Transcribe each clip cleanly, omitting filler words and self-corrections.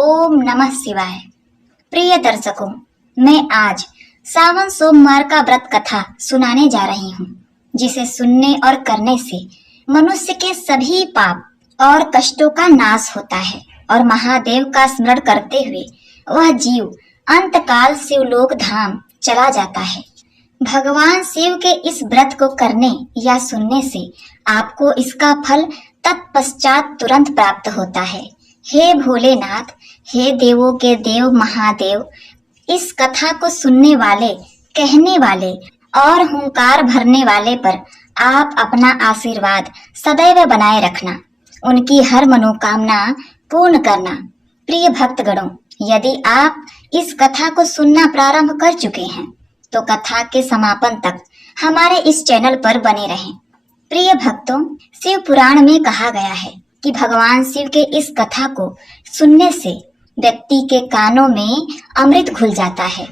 ओम नमः शिवाय। प्रिय दर्शकों, मैं आज सावन सोमवार का व्रत कथा सुनाने जा रही हूँ, जिसे सुनने और करने से मनुष्य के सभी पाप और कष्टों का नाश होता है और महादेव का स्मरण करते हुए वह जीव अंतकाल शिवलोक धाम चला जाता है। भगवान शिव के इस व्रत को करने या सुनने से आपको इसका फल तत्पश्चात तुरंत प्राप्त होता है। हे भोलेनाथ, हे देवों के देव महादेव, इस कथा को सुनने वाले, कहने वाले और हुंकार भरने वाले पर आप अपना आशीर्वाद सदैव बनाए रखना, उनकी हर मनोकामना पूर्ण करना। प्रिय भक्तगणों, यदि आप इस कथा को सुनना प्रारंभ कर चुके हैं तो कथा के समापन तक हमारे इस चैनल पर बने रहें। प्रिय भक्तों, शिव पुराण में कहा गया है कि भगवान शिव के इस कथा को सुनने से व्यक्ति के कानों में अमृत घुल जाता है,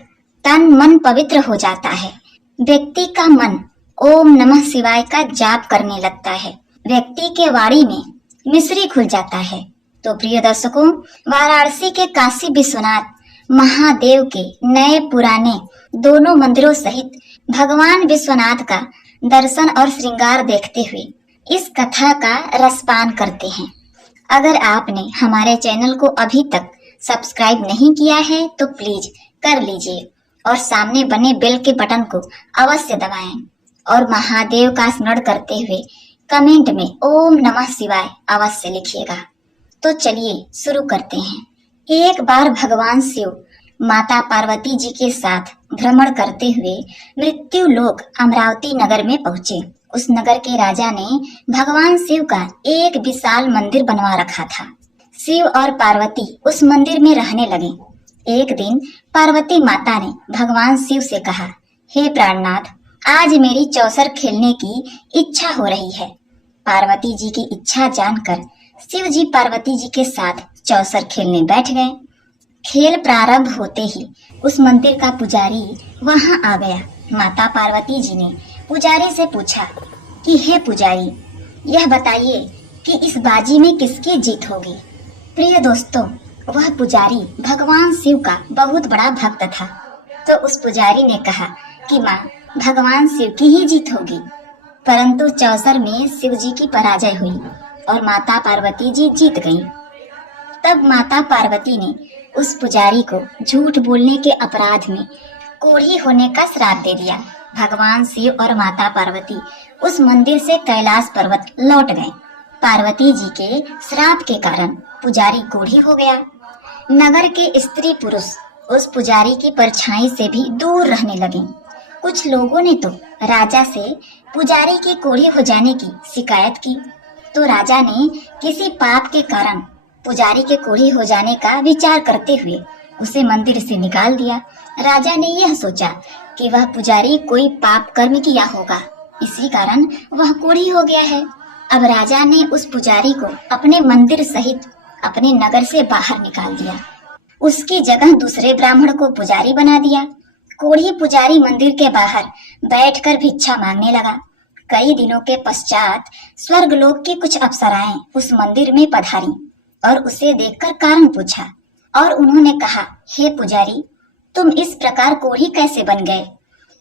तन मन पवित्र हो जाता है, व्यक्ति का मन ओम नमः शिवाय का जाप करने लगता है, व्यक्ति के वाणी में मिश्री घुल जाता है। तो प्रिय दर्शकों, वाराणसी के काशी विश्वनाथ महादेव के नए पुराने दोनों मंदिरों सहित भगवान विश्वनाथ का दर्शन और श्रृंगार देखते हुए इस कथा का रसपान करते हैं। अगर आपने हमारे चैनल को अभी तक सब्सक्राइब नहीं किया है तो प्लीज कर लीजिए और सामने बने बेल के बटन को अवश्य दबाएं और महादेव का स्मरण करते हुए कमेंट में ओम नमः शिवाय अवश्य लिखिएगा। तो चलिए शुरू करते हैं। एक बार भगवान शिव माता पार्वती जी के साथ भ्रमण करते हुए मृत्यु लोक अमरावती नगर में पहुंचे। उस नगर के राजा ने भगवान शिव का एक विशाल मंदिर बनवा रखा था। शिव और पार्वती उस मंदिर में रहने लगे। एक दिन पार्वती माता ने भगवान शिव से कहा, हे प्राणनाथ, आज मेरी चौसर खेलने की इच्छा हो रही है। पार्वती जी की इच्छा जानकर शिव जी पार्वती जी के साथ चौसर खेलने बैठ गए। खेल प्रारंभ होते ही उस मंदिर का पुजारी वहां आ गया। माता पार्वती जी ने पुजारी से पूछा कि हे पुजारी, यह बताइए कि इस बाजी में किसकी जीत होगी। प्रिय दोस्तों, वह पुजारी भगवान शिव का बहुत बड़ा भक्त था। तो उस पुजारी ने कहा कि माँ, भगवान शिव की ही जीत होगी। परंतु चौसर में शिव जी की पराजय हुई और माता पार्वती जी जीत गईं। तब माता पार्वती ने उस पुजारी को झूठ बोलने के अपराध में कोढ़ी होने का श्राप दे दिया। भगवान शिव और माता पार्वती उस मंदिर से कैलाश पर्वत लौट गए। पार्वती जी के श्राप के कारण पुजारी कोढ़ी हो गया। नगर के स्त्री पुरुष उस पुजारी की परछाई से भी दूर रहने लगे। कुछ लोगों ने तो राजा से पुजारी की कोढ़ी हो जाने की शिकायत की। तो राजा ने किसी पाप के कारण पुजारी के कोढ़ी हो जाने का विचार करते हुए उसे मंदिर से निकाल दिया। राजा ने यह सोचा कि वह पुजारी कोई पाप कर्म किया होगा, इसी कारण वह कोढ़ी हो गया है। अब राजा ने उस पुजारी को अपने मंदिर सहित अपने नगर से बाहर निकाल दिया। उसकी जगह दूसरे ब्राह्मण को पुजारी बना दिया। कोढ़ी पुजारी मंदिर के बाहर बैठकर भिक्षा मांगने लगा। कई दिनों के पश्चात स्वर्गलोक की कुछ अप्सराएं उस मंदिर में पधारी और उसे देखकर कारण पूछा और उन्होंने कहा, हे पुजारी, तुम इस प्रकार कोढ़ी कैसे बन गए?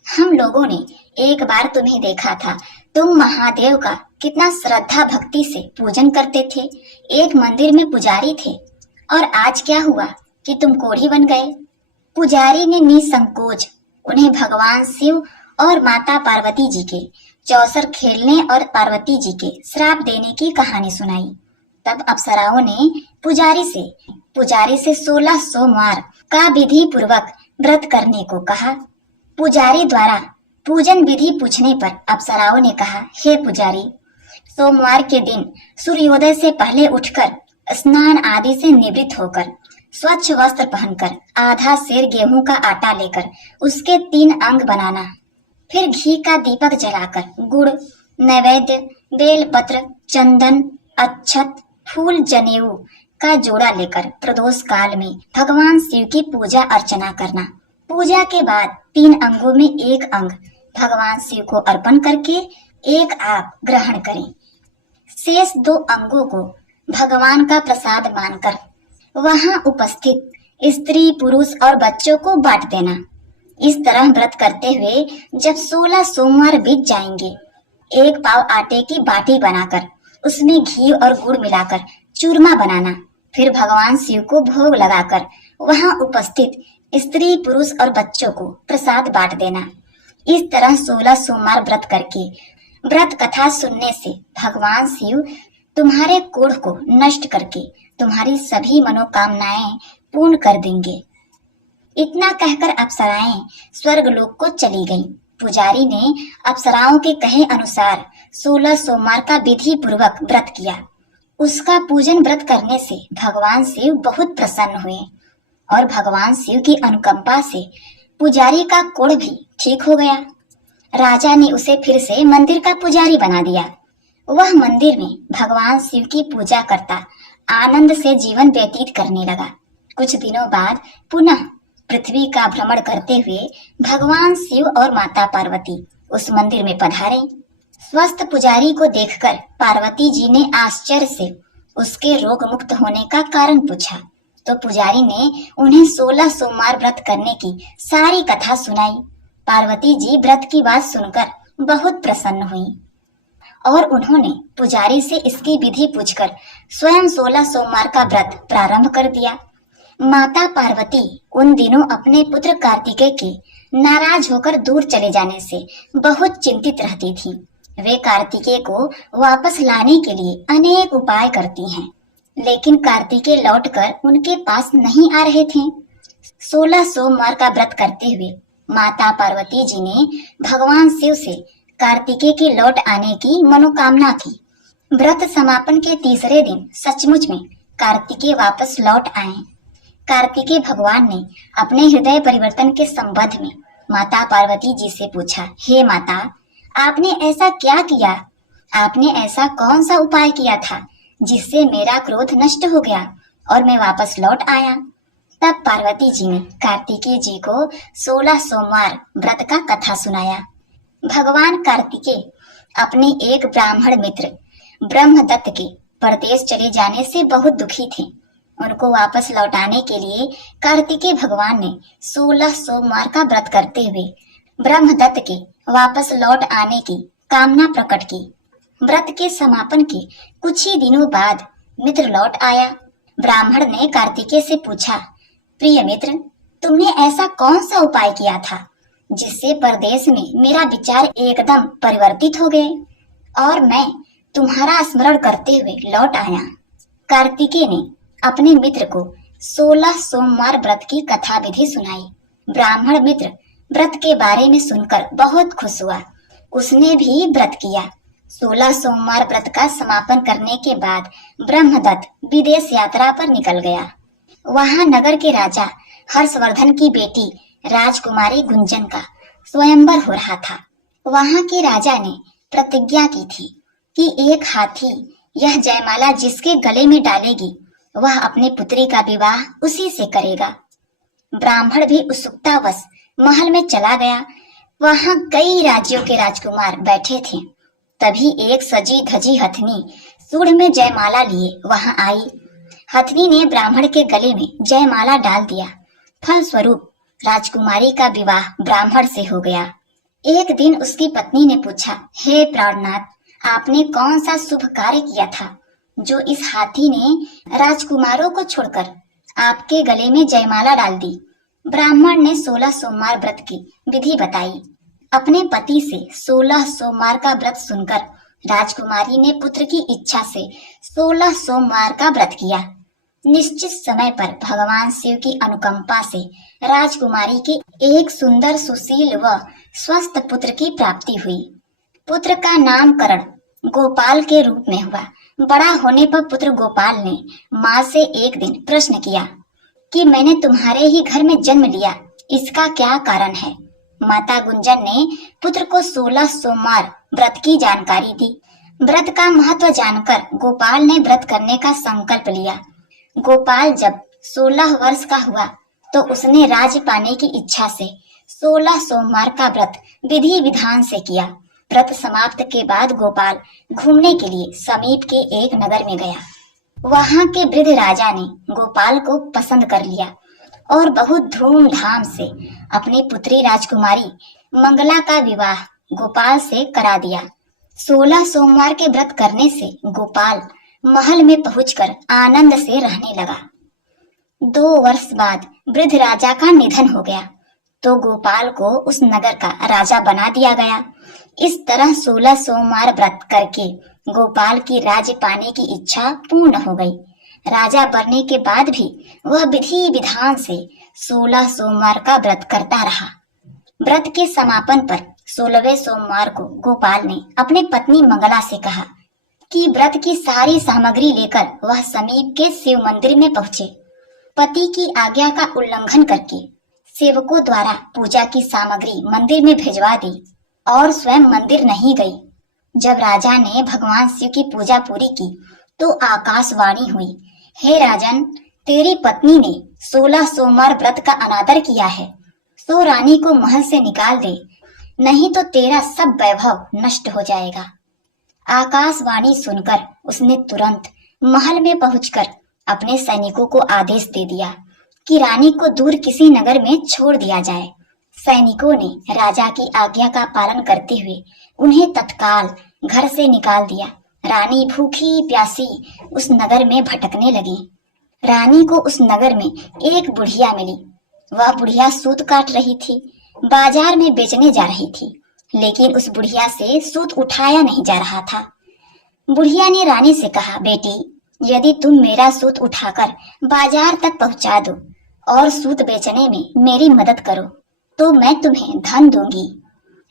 हम लोगों ने एक बार तुम्हें देखा था, तुम महादेव का कितना श्रद्धा भक्ति से पूजन करते थे, एक मंदिर में पुजारी थे, और आज क्या हुआ कि तुम कोढ़ी बन गए? पुजारी ने निसंकोच उन्हें भगवान शिव और माता पार्वती जी के चौसर खेलने और पार्वती जी के श्राप देने की कहानी सुनाई। तब अप्सराओं ने पुजारी से 16 सोमवार का विधि पूर्वक व्रत करने को कहा। पुजारी द्वारा पूजन विधि पूछने पर अप्सराओं ने कहा, हे पुजारी, सोमवार के दिन सूर्योदय से पहले उठकर स्नान आदि से निवृत्त होकर स्वच्छ वस्त्र पहनकर आधा सेर गेहूं का आटा लेकर उसके 3 अंग बनाना, फिर घी का दीपक जलाकर गुड़, नैवेद्य, बेलपत्र, चंदन, अक्षत, फूल, जनेऊ का जोड़ा लेकर प्रदोष काल में भगवान शिव की पूजा अर्चना करना। पूजा के बाद 3 अंगों में एक अंग भगवान शिव को अर्पण करके एक आप ग्रहण करें। शेष 2 अंगों को भगवान का प्रसाद मानकर वहां उपस्थित स्त्री, पुरुष और बच्चों को बांट देना। इस तरह व्रत करते हुए जब 16 सोमवार बीत जाएंगे, एक पाव आटे की बाटी बनाकर उसमें घी और गुड़ मिलाकर चूरमा बनाना। फिर भगवान शिव को भोग लगाकर वहां उपस्थित स्त्री, पुरुष और बच्चों को प्रसाद बांट देना। इस तरह 16 सोमवार व्रत करके, व्रत कथा सुनने से भगवान शिव तुम्हारे कोढ़ को नष्ट करके तुम्हारी सभी मनोकामनाएं पूर्ण कर देंगे। इतना कहकर अप्सराएं स्वर्गलोक को चली गईं। पुजारी ने अप्सराओं के कहे अनुसार 16 सोमवार का विधि पूर्वक व्रत किया। उसका पूजन व्रत करने से भगवान शिव बहुत प्रसन्न हुए और भगवान शिव की अनुकंपा से पुजारी का कोढ़ भी ठीक हो गया। राजा ने उसे फिर से मंदिर का पुजारी बना दिया। वह मंदिर में भगवान शिव की पूजा करता आनंद से जीवन व्यतीत करने लगा। कुछ दिनों बाद पुनः पृथ्वी का भ्रमण करते हुए भगवान शिव और माता पार्वती उस मंदिर में पधारे। स्वस्थ पुजारी को देखकर पार्वती जी ने आश्चर्य से उसके रोग मुक्त होने का कारण पूछा, तो पुजारी ने उन्हें 16 सोमवार व्रत करने की सारी कथा सुनाई। पार्वती जी व्रत की बात सुनकर बहुत प्रसन्न हुई और उन्होंने पुजारी से इसकी विधि पूछकर स्वयं 16 सोमवार का व्रत प्रारंभ कर दिया। माता पार्वती उन दिनों अपने पुत्र कार्तिकेय के नाराज होकर दूर चले जाने से बहुत चिंतित रहती थी। वे कार्तिकेय को वापस लाने के लिए अनेक उपाय करती हैं, लेकिन कार्तिकेय लौटकर उनके पास नहीं आ रहे थे। 16 सोमवार का व्रत करते हुए माता पार्वती जी ने भगवान शिव से कार्तिकेय के लौट आने की मनोकामना की। व्रत समापन के तीसरे दिन सचमुच में कार्तिकेय वापस लौट आए। कार्तिकेय भगवान ने अपने हृदय परिवर्तन के संबंध में माता पार्वती जी से पूछा, हे माता, आपने ऐसा क्या किया? आपने ऐसा कौन सा उपाय किया था जिससे मेरा क्रोध नष्ट हो गया और मैं वापस लौट आया? तब पार्वती जी ने कार्तिकेय जी को 16 सोमवार व्रत का कथा सुनाया। भगवान कार्तिकेय अपने एक ब्राह्मण मित्र ब्रह्मदत्त के परदेश चले जाने से बहुत दुखी थे। उनको वापस लौटाने के लिए कार्तिकेय भगवान ने 16 सोमवार का व्रत करते हुए ब्रह्मदत्त के वापस लौट आने की कामना प्रकट की। व्रत के समापन के कुछ ही दिनों बाद मित्र लौट आया। ब्राह्मण ने कार्तिकेय से पूछा, प्रिय मित्र, तुमने ऐसा कौन सा उपाय किया था जिससे परदेश में मेरा विचार एकदम परिवर्तित हो गए और मैं तुम्हारा स्मरण करते हुए लौट आया? कार्तिकेय ने अपने मित्र को 16 सोमवार व्रत की कथा विधि सुनाई। ब्राह्मण मित्र व्रत के बारे में सुनकर बहुत खुश हुआ। उसने भी व्रत किया। 16 सोमवार व्रत का समापन करने के बाद ब्रह्मदत्त विदेश यात्रा पर निकल गया। वहां नगर के राजा हर्षवर्धन की बेटी राजकुमारी गुंजन का स्वयंवर हो रहा था। वहां के राजा ने प्रतिज्ञा की थी कि एक हाथी यह जयमाला जिसके गले में डालेगी वह अपनी पुत्री का विवाह उसी से करेगा। ब्राह्मण भी उत्सुकतावश महल में चला गया। वहां कई राज्यों के राजकुमार बैठे थे। तभी एक सजी धजी हथनी सूंड में जयमाला लिए वहां आई। हथनी ने ब्राह्मण के गले में जयमाला डाल दिया। फलस्वरूप राजकुमारी का विवाह ब्राह्मण से हो गया। एक दिन उसकी पत्नी ने पूछा, हे प्राणनाथ, आपने कौन सा शुभ कार्य किया था जो इस हाथी ने राजकुमारों को छोड़कर आपके गले में जयमाला डाल दी? ब्राह्मण ने 16 सोमवार व्रत की विधि बताई। अपने पति से 16 सोमवार का व्रत सुनकर राजकुमारी ने पुत्र की इच्छा से 16 सोमवार का व्रत किया। निश्चित समय पर भगवान शिव की अनुकंपा से राजकुमारी के एक सुंदर, सुशील व स्वस्थ पुत्र की प्राप्ति हुई। पुत्र का नामकरण गोपाल के रूप में हुआ। बड़ा होने पर पुत्र गोपाल ने माँ से एक दिन प्रश्न किया कि मैंने तुम्हारे ही घर में जन्म लिया, इसका क्या कारण है? माता गुंजन ने पुत्र को 16 सोमवार व्रत की जानकारी दी। व्रत का महत्व जानकर गोपाल ने व्रत करने का संकल्प लिया। गोपाल जब 16 वर्ष का हुआ तो उसने राज्य पाने की इच्छा से 16 सोमवार का व्रत विधि विधान से किया। व्रत समाप्त के बाद गोपाल घूमने के लिए समीप के एक नगर में गया। वहां के वृद्ध राजा ने गोपाल को पसंद कर लिया और बहुत धूमधाम से अपनी पुत्री राजकुमारी मंगला का विवाह गोपाल से करा दिया। 16 सोमवार के व्रत करने से गोपाल महल में पहुंचकर आनंद से रहने लगा। 2 वर्ष बाद वृद्ध राजा का निधन हो गया तो गोपाल को उस नगर का राजा बना दिया गया। इस तरह 16 सोमवार व्रत करके गोपाल की राज्य पाने की इच्छा पूर्ण हो गई। राजा बनने के बाद भी वह विधि विधान से 16 सोमवार का व्रत करता रहा। व्रत के समापन पर 16वें सोमवार को गोपाल ने अपनी पत्नी मंगला से कहा कि व्रत की सारी सामग्री लेकर वह समीप के शिव मंदिर में पहुंचे। पति की आज्ञा का उल्लंघन करके सेवकों द्वारा पूजा की सामग्री मंदिर में भिजवा दी और स्वयं मंदिर नहीं गई। जब राजा ने भगवान शिव की पूजा पूरी की तो आकाशवाणी हुई, हे राजन, तेरी पत्नी ने 16 सोमवार व्रत का अनादर किया है, सो रानी को महल से निकाल दे, नहीं तो तेरा सब वैभव नष्ट हो जाएगा। आकाशवाणी सुनकर उसने तुरंत महल में पहुंचकर अपने सैनिकों को आदेश दे दिया कि रानी को दूर किसी नगर में छोड़ दिया जाए। सैनिकों ने राजा की आज्ञा का पालन करते हुए उन्हें तत्काल घर से निकाल दिया। रानी भूखी प्यासी उस नगर में भटकने लगी। रानी को उस नगर में एक बुढ़िया मिली। वह बुढ़िया सूत काट रही थी, बाजार में बेचने जा रही थी, लेकिन उस बुढ़िया से सूत उठाया नहीं जा रहा था। बुढ़िया ने रानी से कहा, बेटी, यदि तुम मेरा सूत उठाकर बाजार तक पहुंचा दो और सूत बेचने में मेरी मदद करो तो मैं तुम्हें धन दूंगी।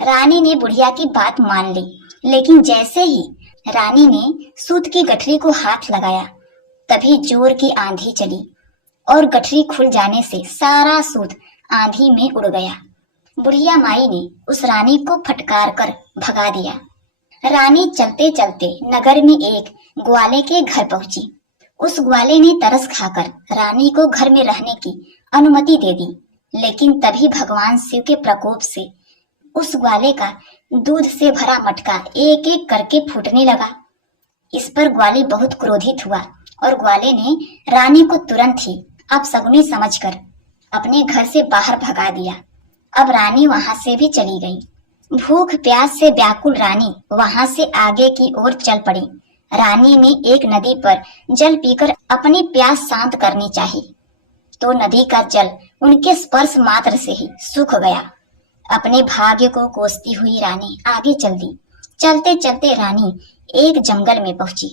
रानी ने बुढ़िया की बात मान ली, लेकिन जैसे ही रानी ने सूत की गठरी को हाथ लगाया तभी जोर की आंधी चली और गठरी खुल जाने से सारा सूत आंधी में उड़ गया। बुढ़िया माई ने उस रानी को फटकार कर भगा दिया। रानी चलते चलते नगर में एक ग्वाले के घर पहुंची। उस ग्वाले ने तरस खाकर रानी को घर में रहने की अनुमति दे दी, लेकिन तभी भगवान शिव के प्रकोप से उस ग्वाले का दूध से भरा मटका एक एक करके फूटने लगा। इस पर ग्वाली बहुत क्रोधित हुआ और ग्वाले ने रानी को तुरंत ही अपशगुनी समझकर अपने घर से बाहर भगा दिया। अब रानी वहां से भी चली गई। भूख प्यास से व्याकुल रानी वहां से आगे की ओर चल पड़ी। रानी ने एक नदी पर जल पीकर अपनी प्यास शांत करनी चाहिए, तो नदी का जल उनके स्पर्श मात्र से ही सूख गया। अपने भाग्य को कोसती हुई रानी आगे चल दी। चलते चलते रानी एक जंगल में पहुंची।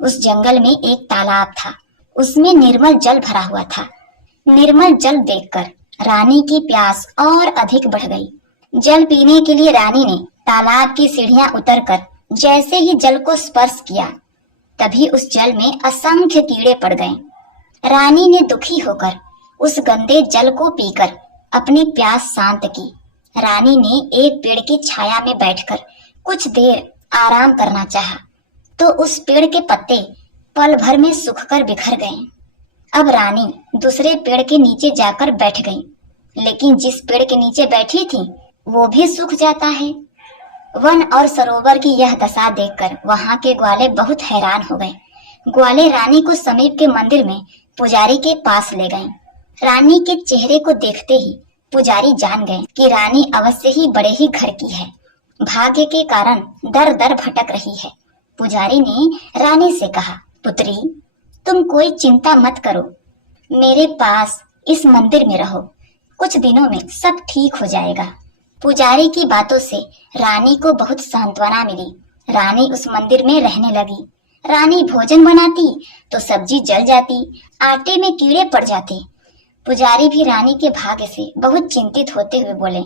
उस जंगल में एक तालाब था, उसमें निर्मल जल भरा हुआ था। निर्मल जल देखकर रानी की प्यास और अधिक बढ़ गई। जल पीने के लिए रानी ने तालाब की सीढ़ियां उतरकर जैसे ही जल को स्पर्श किया तभी उस जल में असंख्य कीड़े पड़ गए। रानी ने दुखी होकर उस गंदे जल को पीकर अपनी प्यास शांत की। रानी ने एक पेड़ की छाया में बैठकर कुछ देर आराम करना चाहा, तो उस पेड़ के पत्ते पल भर में सूखकर बिखर गए। अब रानी दूसरे पेड़ के नीचे जाकर बैठ गई, लेकिन जिस पेड़ के नीचे बैठी थी वो भी सूख जाता है। वन और सरोवर की यह दशा देखकर वहां के ग्वाले बहुत हैरान हो गए। ग्वाले रानी को समीप के मंदिर में पुजारी के पास ले गए। रानी के चेहरे को देखते ही पुजारी जान गए कि रानी अवश्य ही बड़े ही घर की है, भाग्य के कारण दर दर भटक रही है। पुजारी ने रानी से कहा, पुत्री, तुम कोई चिंता मत करो, मेरे पास इस मंदिर में रहो, कुछ दिनों में सब ठीक हो जाएगा। पुजारी की बातों से रानी को बहुत सांत्वना मिली। रानी उस मंदिर में रहने लगी। रानी भोजन बनाती तो सब्जी जल जाती, आटे में कीड़े पड़ जाते। पुजारी भी रानी के भाग्य से बहुत चिंतित होते हुए बोले,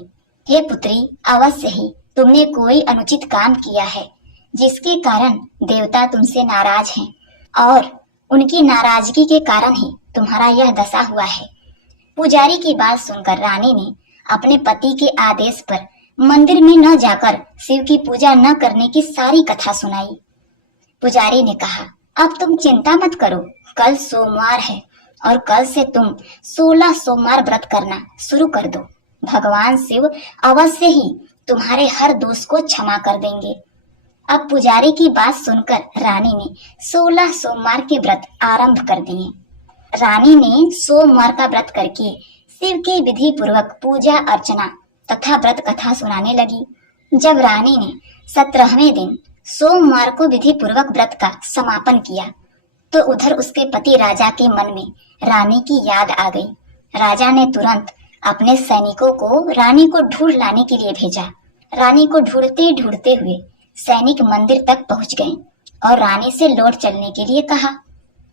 हे पुत्री, अवश्य ही तुमने कोई अनुचित काम किया है, जिसके कारण देवता तुमसे नाराज हैं और उनकी नाराजगी के कारण ही तुम्हारा यह दशा हुआ है। पुजारी की बात सुनकर रानी ने अपने पति के आदेश पर मंदिर में न जाकर शिव की पूजा न करने की सारी कथा सुनाई। पुजारी ने कहा, अब तुम चिंता मत करो, कल सोमवार है और कल से तुम 16 सोमवार व्रत करना शुरू कर दो। भगवान शिव अवश्य ही तुम्हारे हर दोष को क्षमा कर देंगे। अब पुजारी की बात सुनकर रानी ने 16 सोमवार के व्रत आरंभ कर दिए। रानी ने सोमवार का व्रत करके शिव की विधि पूर्वक पूजा अर्चना तथा व्रत कथा सुनाने लगी। जब रानी ने 17वें दिन सोमवार को विधि पूर्वक व्रत का समापन किया तो उधर उसके पति राजा के मन में रानी की याद आ गई। राजा ने तुरंत अपने सैनिकों को रानी को ढूंढ लाने के लिए भेजा। रानी को ढूंढते ढूंढते हुए सैनिक मंदिर तक पहुंच गए और रानी से लौट चलने के लिए कहा।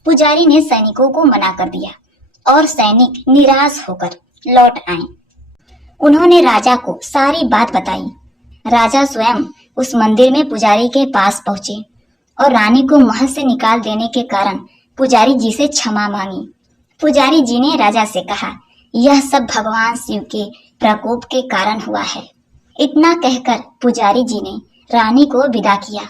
पुजारी ने सैनिकों को मना कर दिया और सैनिक निराश होकर लौट आए। उन्होंने राजा को सारी बात बताई। राजा स्वयं उस मंदिर में पुजारी के पास पहुंचे और रानी को महल से निकाल देने के कारण पुजारी जी से क्षमा मांगी। पुजारी जी ने राजा से कहा, यह सब भगवान शिव के प्रकोप के कारण हुआ है। इतना कहकर पुजारी जी ने रानी को विदा किया।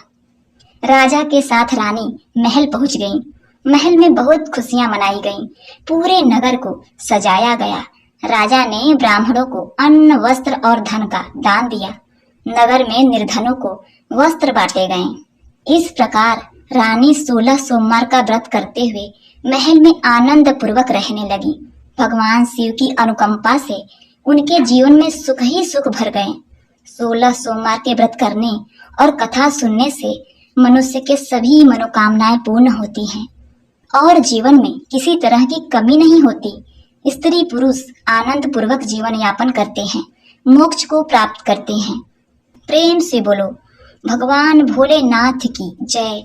राजा के साथ रानी महल पहुंच गई। महल में बहुत खुशियां मनाई गईं। पूरे नगर को सजाया गया। राजा ने ब्राह्मणों को अन्न, वस्त्र और धन का दान दिया। नगर में निर्धनों को वस्त्र बांटे गए। इस प्रकार रानी 16 सोमवार का व्रत करते हुए महल में आनंद पूर्वक रहने लगी। भगवान शिव की अनुकंपा से उनके जीवन में सुख ही सुख भर गए। 16 सोमवार के व्रत करने और कथा सुनने से मनुष्य के सभी मनोकामनाएं पूर्ण होती हैं और जीवन में किसी तरह की कमी नहीं होती। स्त्री पुरुष आनंद पूर्वक जीवन यापन करते हैं, मोक्ष को प्राप्त करते हैं। प्रेम से बोलो भगवान भोलेनाथ की जय।